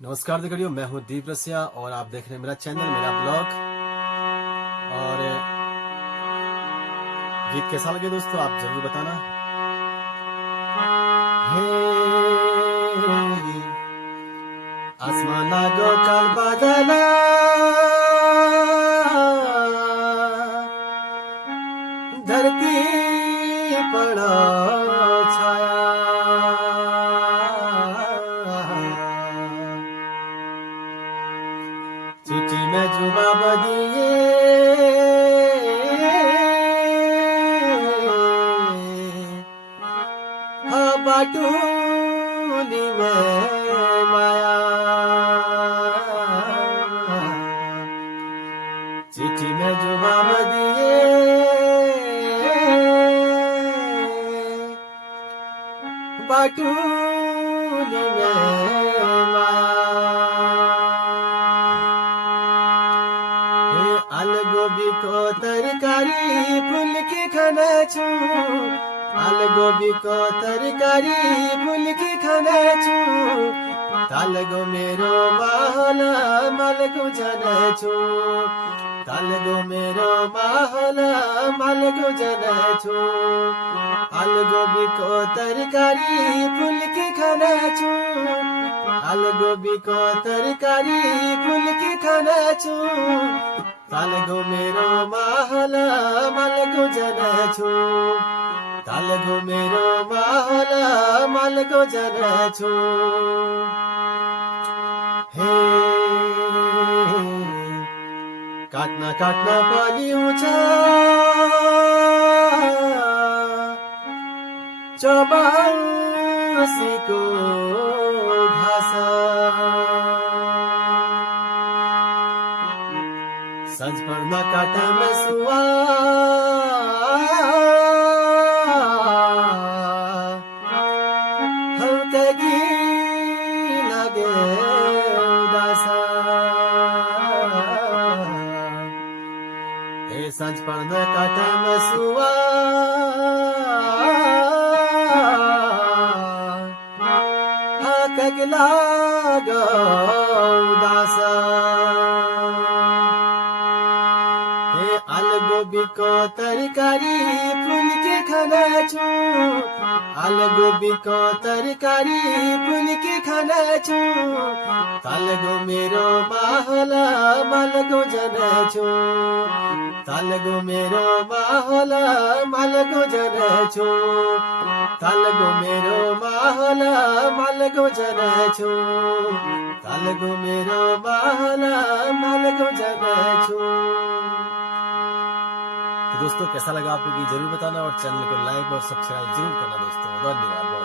नमस्कार दर्शकों, मैं हूं दीप रसिया और आप देख रहे हैं मेरा चैनल, मेरा ब्लॉग। और गीत कैसा लगे दोस्तों, आप जरूर बताना। हे आसमान लागो काल बादला, धरती पड़ो छाया, चिट्ठी में जवाब दिए, हाँ बाटूनी में माया, चिट्ठी में जवाब दिए, बाटूनी में माया। आलू गोभी को तरकारी फूल के खाना छू, आलू गोभी को तरकारी फूल के खाना छू, तालगो मेरो माहला मालगो जाना छू, तालगो मेरो माहला मालगो जाना छू। आलू गोभी को तरकारी फूल के खाना छू, आलू गोभी को तरकारी फूल के खाना छू, तालगो मेरो माहला मालगो जाना छू, तालगो मेरो माहला मालगो जाना छू। हे काट्न काट्न पलिउँछ चौबासीको घाँस, सज पर्न काटामा सुवा, हौ त्यागी लागे उदास। हे सज पर्न काटामा सुवा, हौ लागे उदास। आलू गोभी को तरकारी फूल के खाना छू, आलू गोभी को तरकारी फूल के खाना छू, तालगो मेरो माहला मालगो जाना छू, तालगो मेरो माहला मालगो जाना छू, तालगो मेरो माहला मालगो जाना छू, तालगो मेरो माहला मालगो जाना छू। तो दोस्तों कैसा लगा आपको कि जरूर बताना और चैनल को लाइक और सब्सक्राइब जरूर करना दोस्तों। धन्यवाद।